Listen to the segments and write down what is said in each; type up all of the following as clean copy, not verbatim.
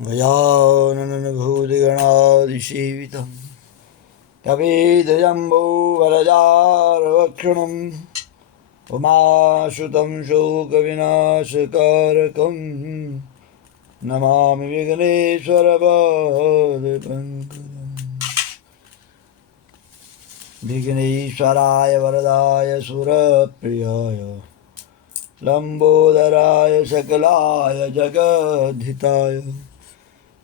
गजानन भूतगणादिसेवितं कपिध्वजम्बूफलचारुभक्षणं उमासुतं शोकविनाशकारकं नमामि विघ्नेश्वरपादपङ्कजम्। विघ्नेश्वराय वरदाय सुरप्रियाय लंबोदराय सकलाय जगद्धिताय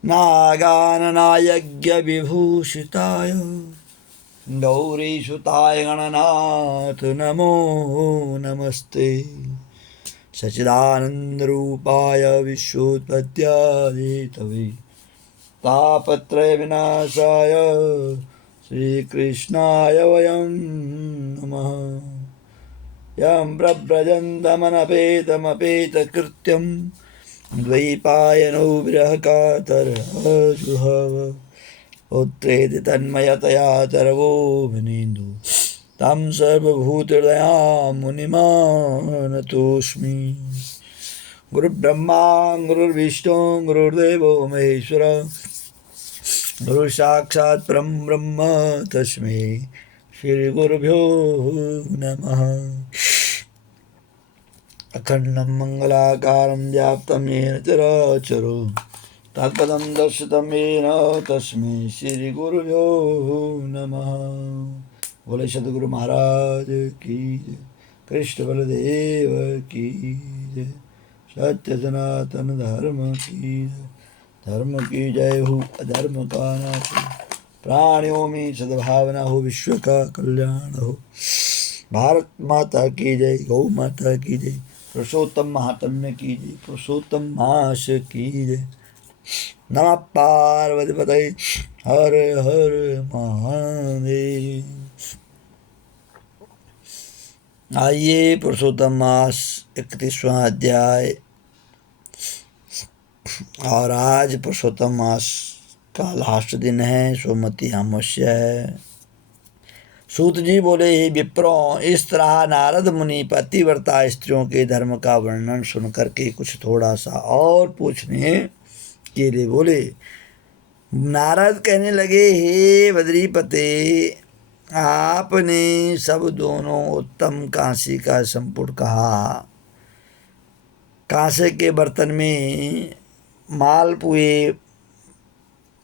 नागाननायज्ञविभूषिताय गौरीसुताय गणनाथ नमो नमस्ते। सच्चिदानन्दरूपाय विश्वोत्पत्त्यादिहेतवे तापत्रय विनाशाय श्रीकृष्णाय वयं नमः। यं प्रव्रजन्तमनपेतमपेतकृत्यं द्वैपायनो विरहकातरजुहाव पुत्रेति तन्मयतया तरवोऽभिनेन्दु तं सर्वभूतहृदयां मुनिमानतोऽस्मि। गुरुर्ब्रह्मा गुरुर्विष्णु गुरुर्देवो महेश्वर गुरुसाक्षात् परं ब्रह्म तस्मै श्रीगुरुभ्यो नमः। अखण्डं मङ्गलाकारं व्याप्तं येन चराचरो तत्पदं दर्शितं येन तस्मै श्रीगुरुभ्यो नमः। बोले सद्गुरु महाराज की जय, कृष्ण बलदेव की जय, सत्य सनातन धर्म की जय। धर्म की जय हो, अधर्म का नाश हो, प्राणियों में सद्भावना हो, विश्व का कल्याण हो। भारत माता की जय, गौ माता की जय, पुरुषोत्तम महात्म्य की जय, पुरुषोत्तम मास की जय। नमः पार्वती पतये हर हर महादेव। आइए पुरुषोत्तम मास 31वां अध्याय, और आज पुरुषोत्तम मास का लास्ट दिन है, सोमवती अमावस्या है। सूत जी बोले, हे विप्रों, इस तरह नारद मुनि पतिव्रता स्त्रियों के धर्म का वर्णन सुन करके कुछ थोड़ा सा और पूछने के लिए बोले। नारद कहने लगे, हे बद्रीपते, आपने सब दोनों उत्तम कांसी का संपुट कहा। कांसे के बर्तन में मालपुए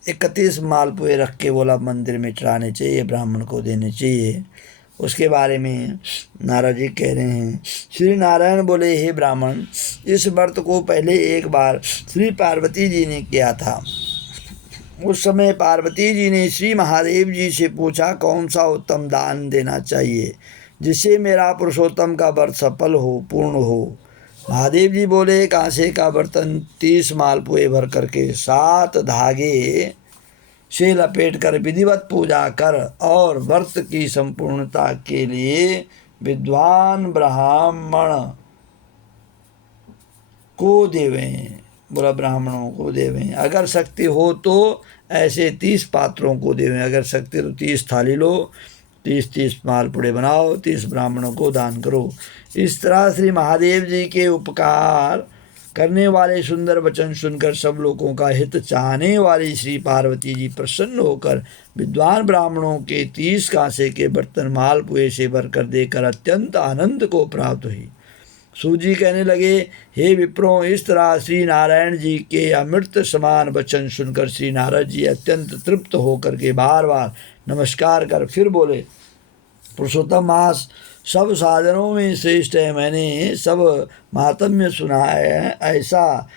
31 मालपुए रख के बोला मंदिर में चढ़ाने चाहिए, ब्राह्मण को देने चाहिए। उसके बारे में नारद जी कह रहे हैं। श्री नारायण बोले, हे ब्राह्मण, इस व्रत को पहले एक बार श्री पार्वती जी ने किया था। उस समय पार्वती जी ने श्री महादेव जी से पूछा, कौन सा उत्तम दान देना चाहिए जिससे मेरा पुरुषोत्तम का व्रत सफल हो, पूर्ण हो। महादेव जी बोले, कांसे का बर्तन 30 मालपुए भर करके 7 धागे से लपेट कर विधिवत पूजा कर और व्रत की संपूर्णता के लिए विद्वान ब्राह्मण को देवें। बोला, ब्राह्मणों को देवें। अगर शक्ति हो तो ऐसे 30 पात्रों को देवें। अगर शक्ति तो 30 थाली लो, 30 मालपुड़े बनाओ, 30 ब्राह्मणों को दान करो। इस तरह श्री महादेव जी के उपकार करने वाले सुंदर वचन सुनकर सब लोगों का हित चाहने वाली श्री पार्वती जी प्रसन्न होकर विद्वान ब्राह्मणों के 30 कांसे के बर्तन मालपुए से भरकर देकर अत्यंत आनंद को प्राप्त हुई। सूजी कहने लगे, हे विप्रों, इस तरह श्री नारायण जी के अमृत समान वचन सुनकर श्री नारद जी अत्यंत तृप्त होकर के बार बार नमस्कार कर फिर बोले, पुरुषोत्तम मास सब साधनों में श्रेष्ठ है। मैंने सब महात्म्य सुना है, ऐसा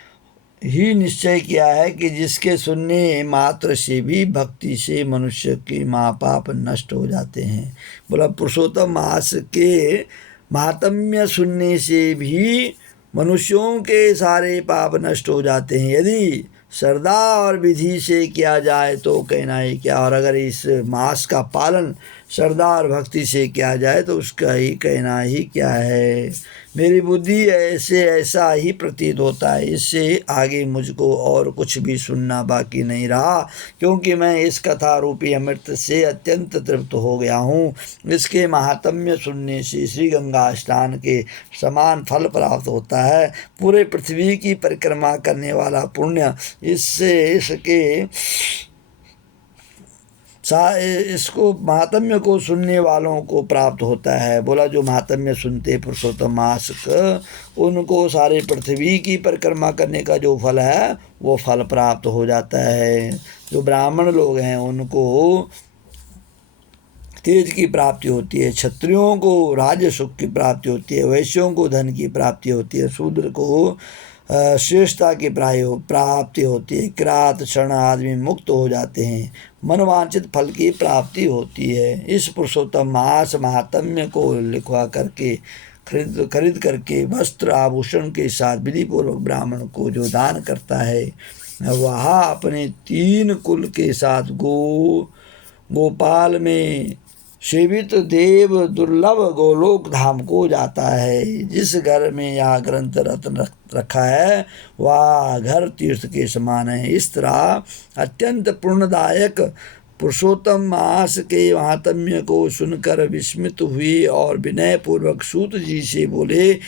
ही निश्चय किया है कि जिसके सुनने मात्र से भी भक्ति से मनुष्य के महापाप नष्ट हो जाते हैं। बोला, पुरुषोत्तम मास के महात्म्य सुनने से भी मनुष्यों के सारे पाप नष्ट हो जाते हैं। यदि श्रद्धा और विधि से किया जाए तो कहना ही क्या। और अगर इस मास का पालन सरदार भक्ति से किया जाए तो उसका ही कहना ही क्या है। मेरी बुद्धि ऐसा ही प्रतीत होता है, इससे आगे मुझको और कुछ भी सुनना बाकी नहीं रहा, क्योंकि मैं इस कथा रूपी अमृत से अत्यंत तृप्त हो गया हूँ। इसके महात्म्य सुनने से श्री गंगा स्नान के समान फल प्राप्त होता है। पूरे पृथ्वी की परिक्रमा करने वाला पुण्य इसको महात्म्य को सुनने वालों को प्राप्त होता है। बोला जो महात्म्य सुनते पुरुषोत्तम मास उनको सारे पृथ्वी की परिक्रमा करने का जो फल है वो फल प्राप्त हो जाता है। जो ब्राह्मण लोग हैं उनको तेज की प्राप्ति होती है, क्षत्रियों को राज्य सुख की प्राप्ति होती है, वैश्यों को धन की प्राप्ति होती है, शूद्र को श्रेष्ठता की प्राप्ति होती है, किरात क्षण आदमी मुक्त हो जाते हैं, मनवांचित फल की प्राप्ति होती है। इस पुरुषोत्तम मास महात्म्य को लिखवा करके खरीद करके वस्त्र आभूषण के साथ विधिपूर्वक ब्राह्मण को जो दान करता है वह अपने 3 कुल के साथ गोपाल में सेवित देव दुर्लभ गोलोक धाम को जाता है। जिस घर में यह ग्रंथ रत्न रखा है वह घर तीर्थ के समान है। इस तरह अत्यंत पुण्यदायक पुरुषोत्तम मास के महात्म्य को सुनकर विस्मित हुए और विनय पूर्वक सूत जी से बोले,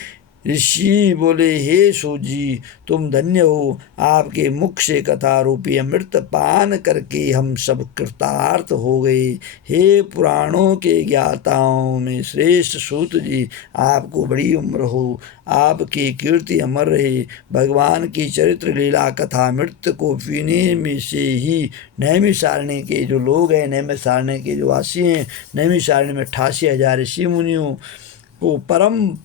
ऋषि बोले, हे सूत जी तुम धन्य हो, आपके मुख से कथा रूपी अमृत पान करके हम सब कृतार्थ हो गए। हे पुराणों के ज्ञाताओं में श्रेष्ठ सूत जी, आपको बड़ी उम्र हो, आपकी कीर्ति अमर रहे। भगवान की चरित्र लीला कथा अमृत को पीने में से ही नैमिषारण्य के जो लोग हैं, नैमिषारण्य के जो वासी हैं, नैमिषारण्य में 88,000 ऋषि मुनियों को परम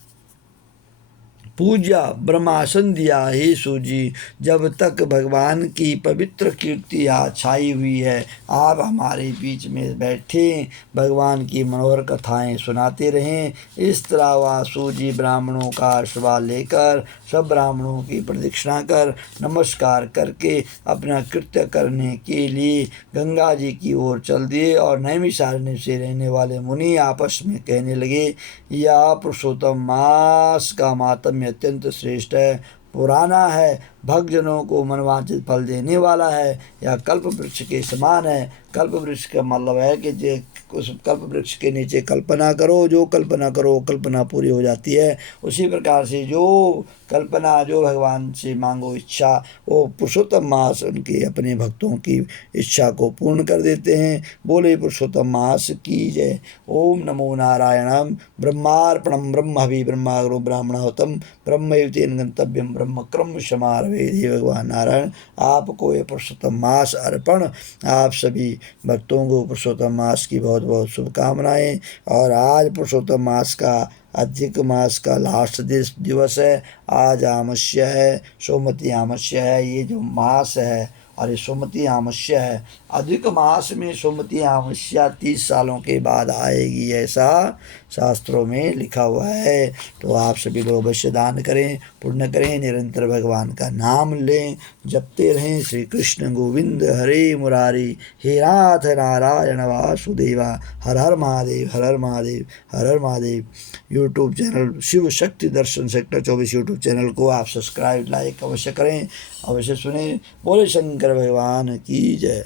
पूजा ब्रह्मासन दिया। हे सूजी, जब तक भगवान की पवित्र कीर्ति छाई हुई है आप हमारे बीच में बैठे भगवान की मनोहर कथाएं सुनाते रहें। इस तरह वह सूजी ब्राह्मणों का आशीर्वाद लेकर सब ब्राह्मणों की प्रदक्षिणा कर नमस्कार करके अपना कृत्य करने के लिए गंगा जी की ओर चल दिए और नैमिषारण्य से रहने वाले मुनि आपस में कहने लगे, यह पुरुषोत्तम मास का महात्म्य अत्यंत श्रेष्ठ है, पुराना है, भक्तजनों को मनवांछित फल देने वाला है, यह कल्प वृक्ष के समान है। कल्प वृक्ष का मतलब है कि उस कल्प वृक्ष के नीचे कल्पना करो, जो कल्पना करो कल्पना पूरी हो जाती है। उसी प्रकार से जो कल्पना जो भगवान से मांगो इच्छा, वो पुरुषोत्तम मास उनके अपने भक्तों की इच्छा को पूर्ण कर देते हैं। बोले पुरुषोत्तम मास की जय। ओम नमो नारायणम। ब्रह्मार्पणम ब्रह्मभि ब्रह्माग्रो ब्राह्मणोत्तम ब्रह्मैव तेन गंतव्यम ब्रह्मक्रम समारभेद। हे भगवान नारायण, आपको ये पुरुषोत्तम मास अर्पण। आप सभी भक्तों को पुरुषोत्तम मास की बहुत बहुत शुभकामनाएं। और आज पुरुषोत्तम मास का अधिक मास का लास्ट दिवस है। आज आमस्य है, सोमवती आमस्य है। ये जो मास है और ये सोमवती आमस्य है, अधिक मास में सोमवती आमस्या 30 सालों के बाद आएगी, ऐसा शास्त्रों में लिखा हुआ है। तो आप सभी लोग अवश्य दान करें, पुण्य करें, निरंतर भगवान का नाम लें, जपते रहें। श्री कृष्ण गोविंद हरे मुरारी, हे नाथ नारायण वासुदेवा, हर हर महादेव, हर हर महादेव, हर हर महादेव। यूट्यूब चैनल शिव शक्ति दर्शन सेक्टर 24 यूट्यूब चैनल को आप सब्सक्राइब लाइक अवश्य करें, अवश्य सुने। बोले शंकर भगवान की जय।